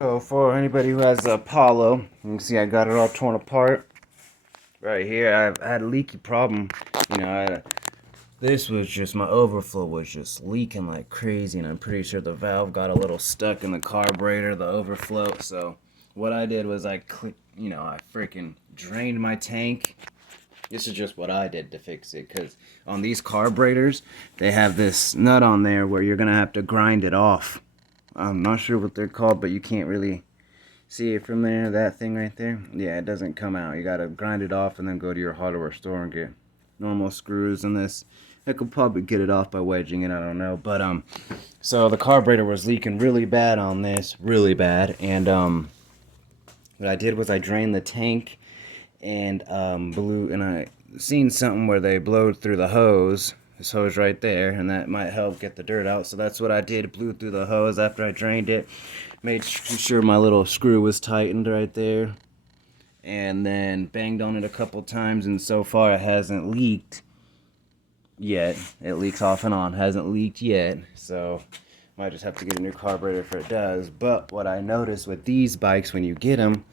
So for anybody who has a Apollo, you can see I got it all torn apart right here. I've had a leaky problem. This was just, my overflow was just leaking like crazy, and I'm pretty sure the valve got a little stuck in the carburetor, the overflow. So what I did was I freaking drained my tank. This is just what I did to fix it, because on these carburetors, they have this nut on there where you're going to have to grind it off. I'm not sure what they're called, but you can't really see it from there, that thing right there. Yeah, it doesn't come out. You gotta grind it off and then go to your hardware store and get normal screws in this. I could probably get it off by wedging it, I don't know. But so the carburetor was leaking really bad on this, really bad. And what I did was I drained the tank and I seen something where they blowed through the hose. This hose right there, and that might help get the dirt out. So that's what I did, blew through the hose after I drained it. Made sure my little screw was tightened right there, and then banged on it a couple times, and so far it hasn't leaked yet. It leaks off and on, hasn't leaked yet, so might just have to get a new carburetor if it does. But what I noticed with these bikes when you get them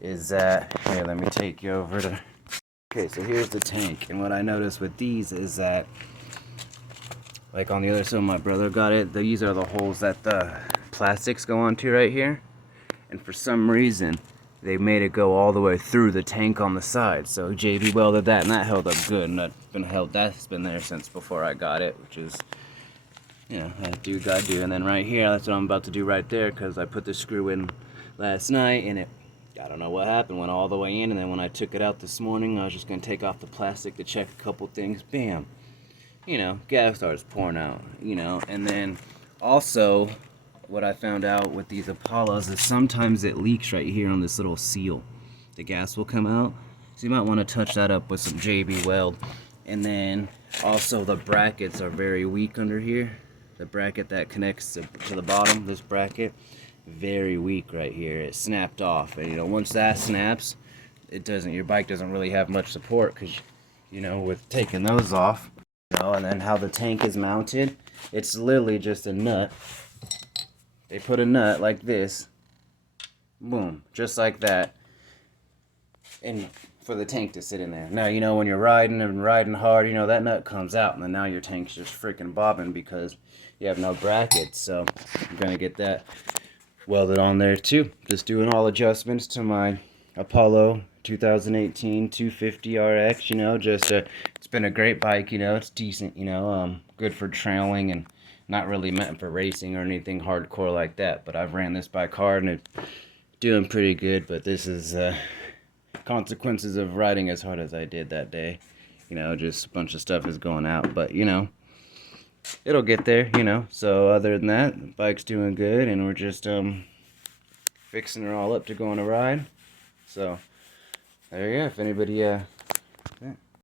is that, here, let me take you over to, okay, so here's the tank, and what I noticed with these is that, like on the other side, my brother got it, these are the holes that the plastics go onto right here, and for some reason they made it go all the way through the tank on the side. So JB welded that, and that held up good, and that's been there since before I got it, which is, that do gotta do. And then right here, that's what I'm about to do right there, because I put the screw in last night, and I don't know what happened, went all the way in, and then when I took it out this morning, I was just gonna take off the plastic to check a couple things. Bam, gas starts pouring out, and then also what I found out with these Apollos is sometimes it leaks right here on this little seal. The gas will come out, so you might want to touch that up with some JB Weld. And then also the brackets are very weak under here. The bracket that connects to the bottom, this bracket, very weak right here. It snapped off, and once that snaps, your bike doesn't really have much support, because with taking those off, and then how the tank is mounted, it's literally just a nut. They put a nut like this, boom, just like that, and for the tank to sit in there. Now, when you're riding and riding hard, that nut comes out, and then now your tank's just freaking bobbing because you have no brackets. So I'm gonna get that welded on there too. Just doing all adjustments to my Apollo 2018 250 RX. It's been a great bike. It's decent. Good for trailing, and not really meant for racing or anything hardcore like that. But I've ran this bike hard, and it's doing pretty good. But this is consequences of riding as hard as I did that day. Just a bunch of stuff is going out, but it'll get there. So other than that, the bike's doing good, and we're just fixing her all up to go on a ride. So there you go. If anybody